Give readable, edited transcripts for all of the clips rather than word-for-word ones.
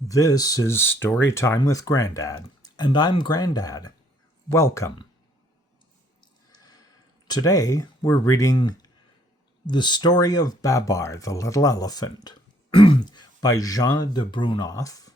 This is Story Time with Grandad, and I'm Grandad. Welcome. Today we're reading The Story of Babar, the Little Elephant, by Jean de Brunoff,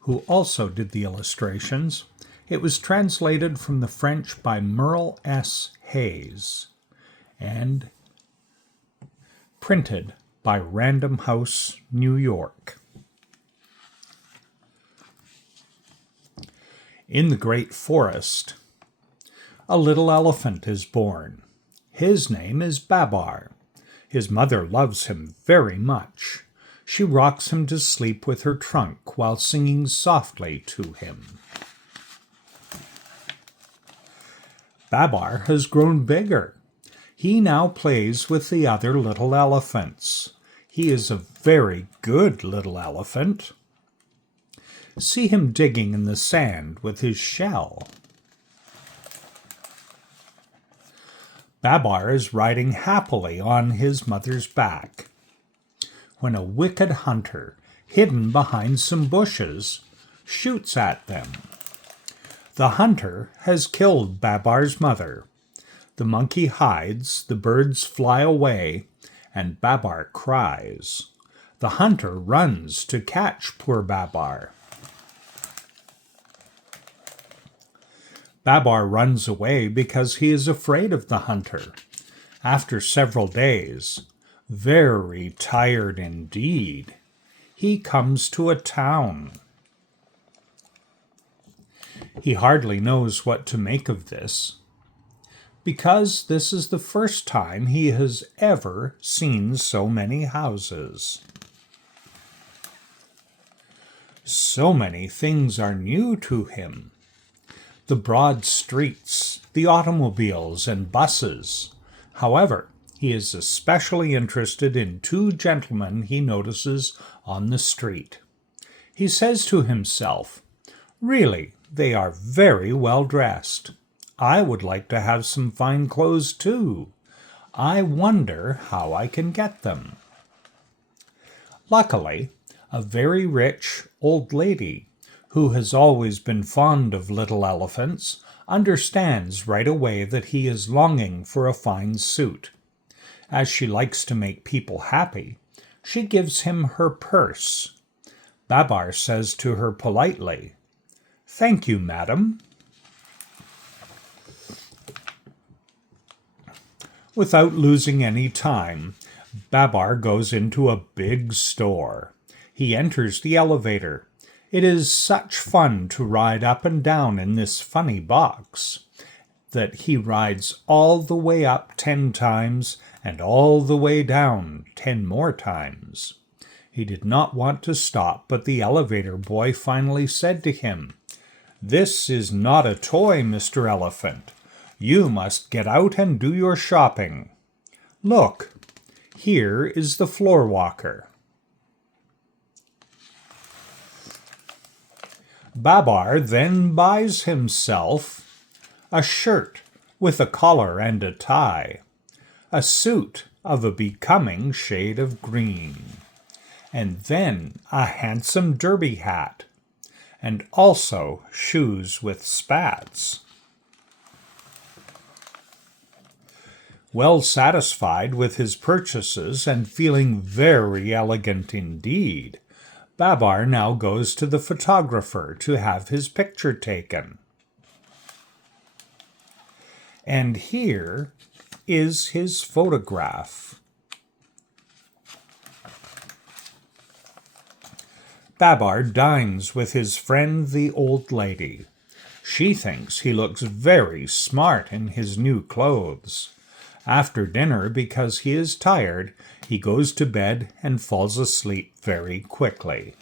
who also did the illustrations. It was translated from the French by Merle S. Hayes and printed by Random House, New York. In the great forest, a little elephant is born. His name is Babar. His mother loves him very much. She rocks him to sleep with her trunk while singing softly to him. Babar has grown bigger. He now plays with the other little elephants. He is a very good little elephant. See him digging in the sand with his shell. Babar is riding happily on his mother's back when a wicked hunter, hidden behind some bushes, shoots at them. The hunter has killed Babar's mother. The monkey hides, the birds fly away, and Babar cries. The hunter runs to catch poor Babar. Babar runs away because he is afraid of the hunter. After several days, very tired indeed, he comes to a town. He hardly knows what to make of this, because this is the first time he has ever seen so many houses. So many things are new to him. The broad streets, the automobiles and buses. However, he is especially interested in two gentlemen he notices on the street. He says to himself, "Really, they are very well dressed. I would like to have some fine clothes too. I wonder how I can get them." Luckily, a very rich old lady, who has always been fond of little elephants, understands right away that he is longing for a fine suit. As she likes to make people happy, she gives him her purse. Babar says to her politely, "Thank you, madam." Without losing any time, Babar goes into a big store. He enters the elevator. It is such fun to ride up and down in this funny box that he rides all the way up 10 times and all the way down 10 more times. He did not want to stop, but the elevator boy finally said to him, "This is not a toy, Mr. Elephant. You must get out and do your shopping. Look, here is the floor walker." Babar then buys himself a shirt with a collar and a tie, a suit of a becoming shade of green, and then a handsome derby hat, and also shoes with spats. Well satisfied with his purchases and feeling very elegant indeed, Babar now goes to the photographer to have his picture taken. And here is his photograph. Babar dines with his friend the old lady. She thinks he looks very smart in his new clothes. After dinner, because he is tired, he goes to bed and falls asleep very quickly.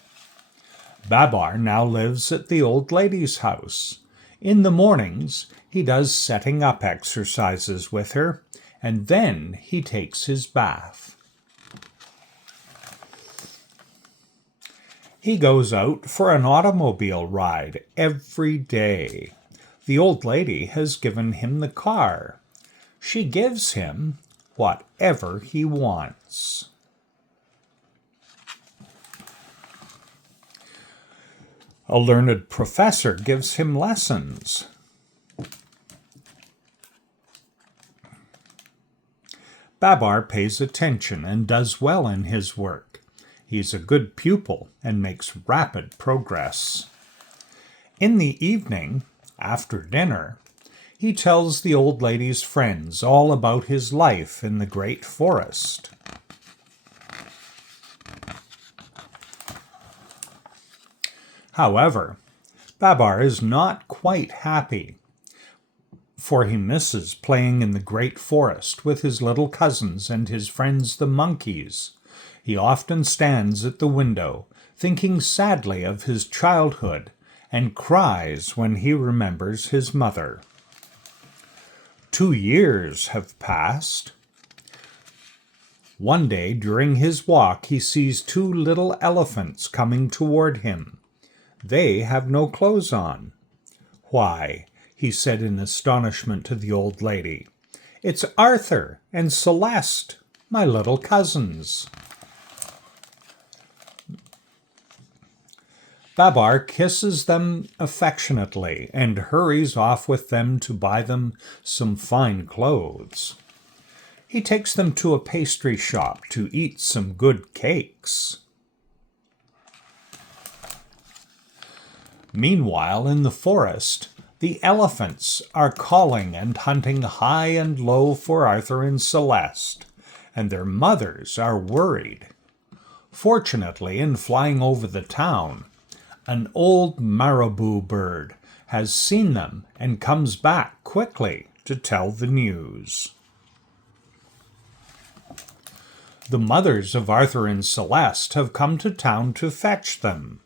Babar now lives at the old lady's house. In the mornings, he does setting up exercises with her, and then he takes his bath. He goes out for an automobile ride every day. The old lady has given him the car. She gives him whatever he wants. A learned professor gives him lessons. Babar pays attention and does well in his work. He's a good pupil and makes rapid progress. In the evening, after dinner, he tells the old lady's friends all about his life in the great forest. However, Babar is not quite happy, for he misses playing in the great forest with his little cousins and his friends the monkeys. He often stands at the window, thinking sadly of his childhood, and cries when he remembers his mother. 2 years have passed. One day during his walk he sees 2 little elephants coming toward him. They have no clothes on. "Why," he said in astonishment to the old lady, "it's Arthur and Celeste, my little cousins." Babar kisses them affectionately and hurries off with them to buy them some fine clothes. He takes them to a pastry shop to eat some good cakes. Meanwhile, in the forest, the elephants are calling and hunting high and low for Arthur and Celeste, and their mothers are worried. Fortunately, in flying over the town, an old marabou bird has seen them and comes back quickly to tell the news. The mothers of Arthur and Celeste have come to town to fetch them.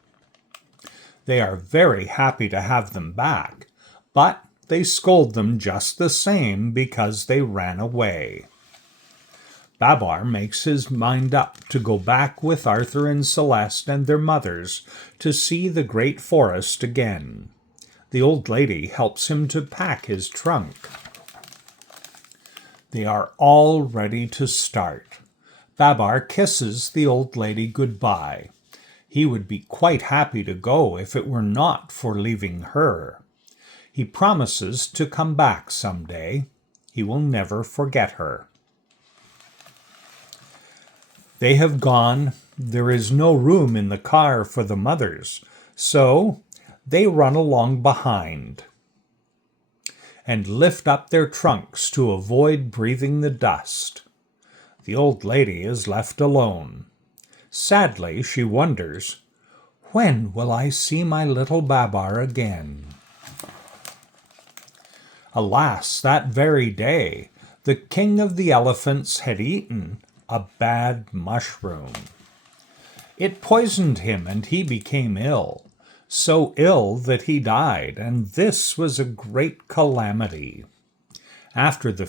They are very happy to have them back, but they scold them just the same because they ran away. Babar makes his mind up to go back with Arthur and Celeste and their mothers to see the great forest again. The old lady helps him to pack his trunk. They are all ready to start. Babar kisses the old lady goodbye. He would be quite happy to go if it were not for leaving her. He promises to come back some day. He will never forget her. They have gone. There is no room in the car for the mothers, so they run along behind and lift up their trunks to avoid breathing the dust. The old lady is left alone. Sadly, she wonders, "When will I see my little Babar again?" Alas, that very day, the king of the elephants had eaten a bad mushroom. It poisoned him and he became ill, so ill that he died, and this was a great calamity. After the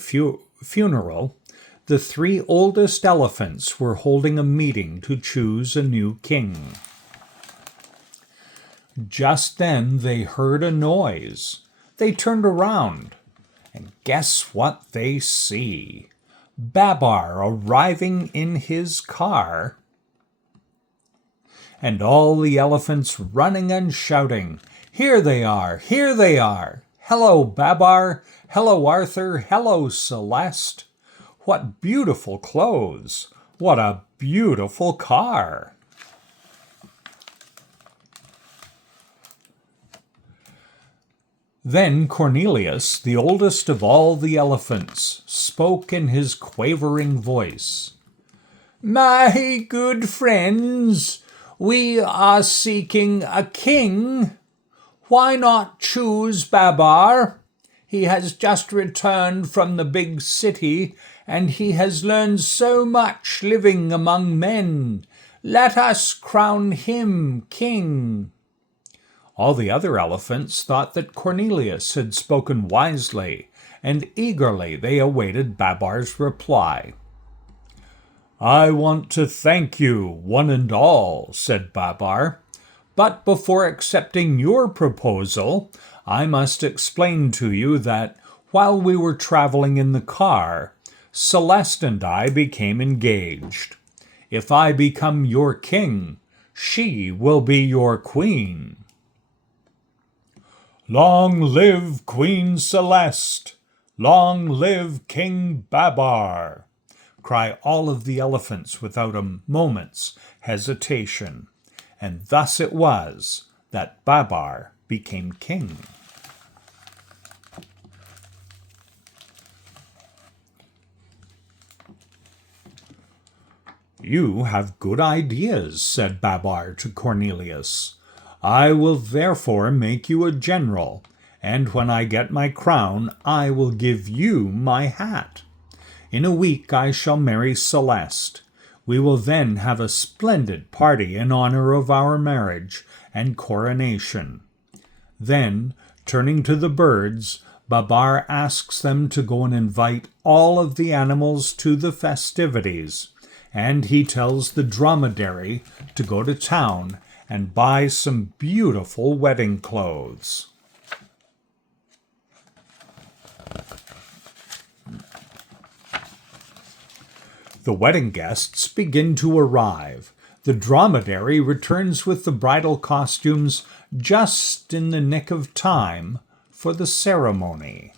funeral, the 3 oldest elephants were holding a meeting to choose a new king. Just then they heard a noise. They turned around, and guess what they see? Babar arriving in his car, and all the elephants running and shouting, "Here they are! Here they are! Hello, Babar! Hello, Arthur! Hello, Celeste! What beautiful clothes! What a beautiful car!" Then Cornelius, the oldest of all the elephants, spoke in his quavering voice. "My good friends, we are seeking a king. Why not choose Babar? He has just returned from the big city, and he has learned so much living among men. Let us crown him king." All the other elephants thought that Cornelius had spoken wisely, and eagerly they awaited Babar's reply. "I want to thank you, one and all," said Babar. "But before accepting your proposal, I must explain to you that while we were traveling in the car, Celeste and I became engaged. If I become your king, she will be your queen." Long live Queen Celeste! Long live King Babar! Cry all of the elephants without a moment's hesitation. And thus it was that Babar became king. You have good ideas, said Babar to Cornelius. I will therefore make you a general, and when I get my crown, I will give you my hat. In a week I shall marry Celeste. We will then have a splendid party in honor of our marriage and coronation. Then, turning to the birds, Babar asks them to go and invite all of the animals to the festivities, and he tells the dromedary to go to town and buy some beautiful wedding clothes. The wedding guests begin to arrive. The dromedary returns with the bridal costumes just in the nick of time for the ceremony.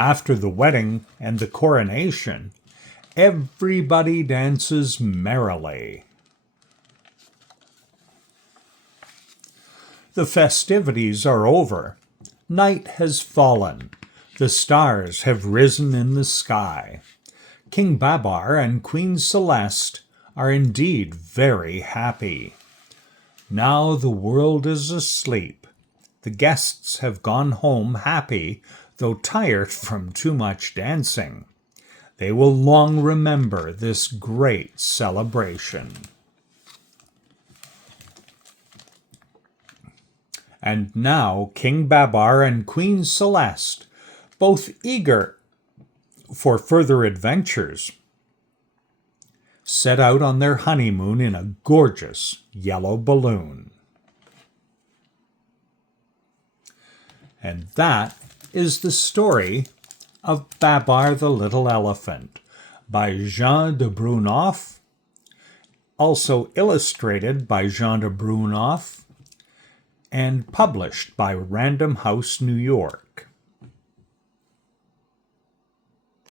After the wedding and the coronation, everybody dances merrily. The festivities are over. Night has fallen. The stars have risen in the sky. King Babar and Queen Celeste are indeed very happy. Now the world is asleep. The guests have gone home happy, though tired from too much dancing. They will long remember this great celebration. And now King Babar and Queen Celeste, both eager for further adventures, set out on their honeymoon in a gorgeous yellow balloon. And that is the story of Babar the Little Elephant by Jean de Brunoff, also illustrated by Jean de Brunoff, and published by Random House, New York.